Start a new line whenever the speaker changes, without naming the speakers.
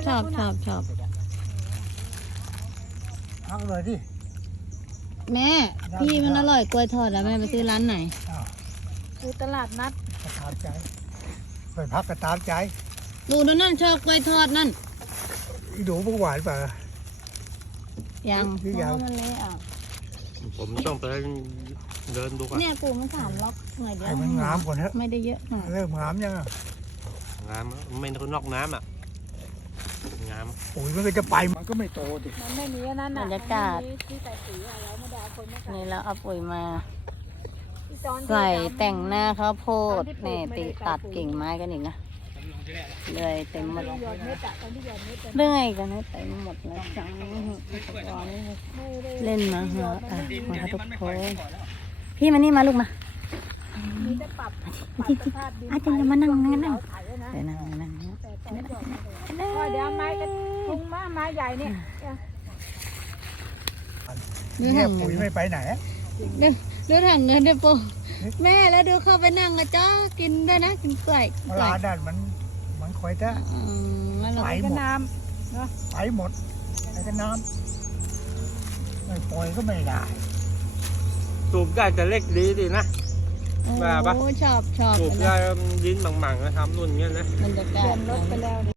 ชอบชอบชอบ
พักเลยดิ
แม่พี่มันอร่อยกล้วยทอดแล้วแม่ไปซื้อร้านไหน
คือตลาดนัด
ก็ตามใจไปพักก็ตามใจ
ดูนั่นชอบกล้วยทอดนั่น
อีดูเมื่อวานป่ะ
ยัง
หรือ
เพ
ยัง
ราะมันเละอ่ะ
ผมต้องไปเดินดูก่อน
เนี่ยปูมัน3 ล็อกหน่อยเดียว
ให้มันงามก่อนเถอะ
ไม่ได้เยอะหน่อย
เริ่มงามยังอ่ะ
งามไม่นอกน้ำอ่ะงาม
ปุ๋ยมันก็จะไปมันก็ไม่โตดิ
มันไม่มีอันนั้น
บร
น่ะ
รยากาศ
ที่ใส่สีอะเราไม่ได้เอาคนมาใส่
นี่เราเอาปุ๋ยมา
ที่ตอนที่
ใส่
ดำ
แต่งหน้าข้าวโพดนี่ติตัดกิ่งไม้กันอีกนะเลยเต็มหมด
หยอดเม็ดอะตอนที่หยอดเม็ดอะ
เรื่อยกันให้เต็มหมดเลยจังเล่นมาเหรออ่ะมาทุกคนพี่มานี่มาลูกมา
มีแต่ปรับสภาพดิน
อาจารย์จะมานั่งนั่งนั่ง
ถ่ายไว้นะ
เดี๋ยวนั่งนั่ง
แต่ตอนหยอดไม่ได้ก็เดี๋ยวเอาไม้กันพุงมาไม้ใหญ่เนี่ย
เนี่ยปุ๋ยไม่ไปไหน
ดูถังเงินเดี๋ยวปูแม่แล้วดูเข้าไปนั่งกระจ้ากินด้วยนะกินกล้วย
เวลาดันมันคอยจะ
แล้วเรา
ไป
ก็
หมด
น้
ไปหมดไปกันน้ำไม่ปล่อยก็ไม่ได้
สูบได้แต่เล็กดีดีนะ ว่าปะ
โอ้ชอบ
สูบได้ดินบางๆนะครับนู่นเงี้ยนะ
บรรยา
ำเป
กา
ลี่ย
ศ
นรถไปแล้ว